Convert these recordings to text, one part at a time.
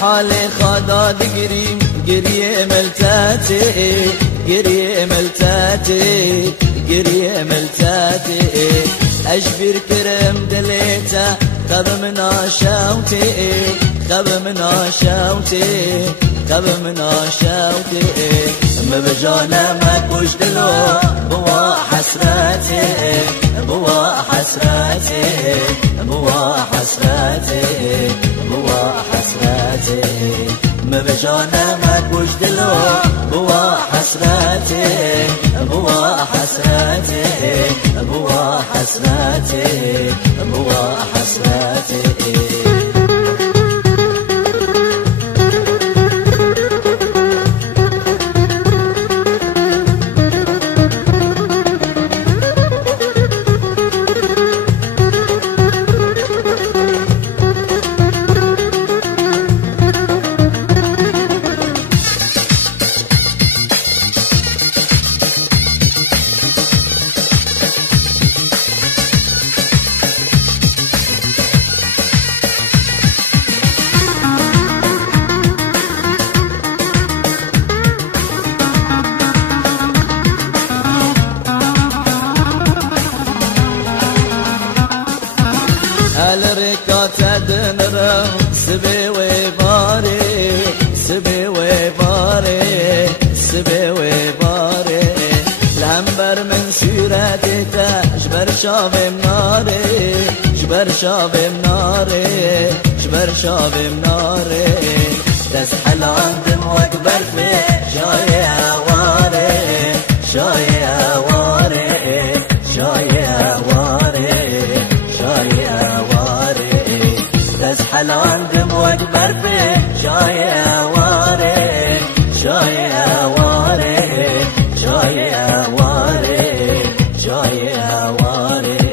الحالي خداد قريه ملتاتي قريه ملتاتي قريه ملتاتي أجبر كرم دليتا خب من عشاوتي خب من عشاوتي خب من عشاوتي مبجانا ما كوش دلو بوا حسراتي بوا حسراتي بوا حسراتي بوا حسراتي مبجانا ما كوش دلو بوا حسراتي بوا حسراتي بوا حسراتي بوا حسراتي تدنر سبي وباري سبي وباري سبي وباري العنبر من سيرتي جبر شاب مناري جبر شاب مناري جبر شاب مناري تسحل عندم واكبر في شاي هواري شاي هواري شاي هواري شاي هواري تزحل عندم واكبر في شاي هواري شاي هواري شاي هواري شاي هواري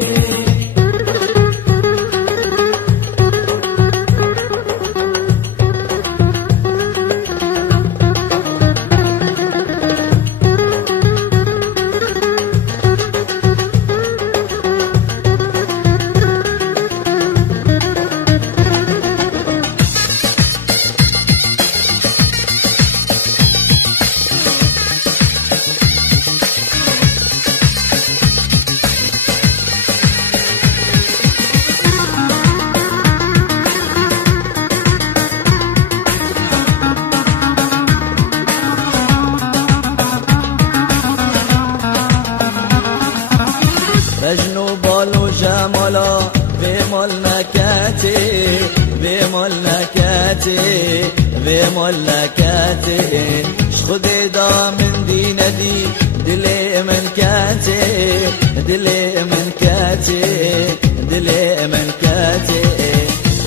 مجنو بالو جمالا بمال نكاتي بمال نكاتي بمال نكاتي شخدي دا من دي ندي دلي من كاتي دلي من كاتي دلي من كاتي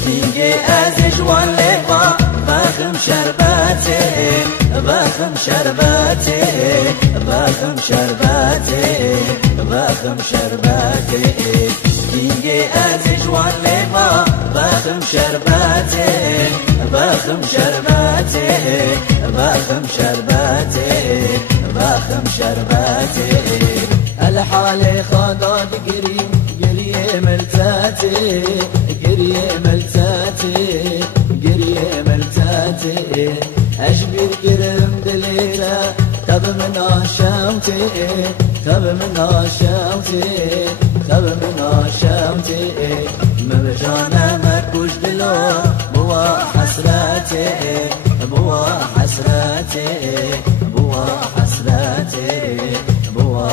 تيجي ازج والليفا باخم شرباتي باخم شرباتي باخم شرباتي باخم شرباتي تيجي ازج والليفا باخم شرباتي باخم شرباتي باخم شرباتي باخم شرباتي الحالي خداد قريه ملتاتي قريه ملتاتي قريه ملتاتي أجبر كرم دليلا خب من عشاوتي خب من عشاوتي خب من عشاوتي مبجانا مكوش دلو بوا حسراتي بوا حسراتي بوا حسراتي بوا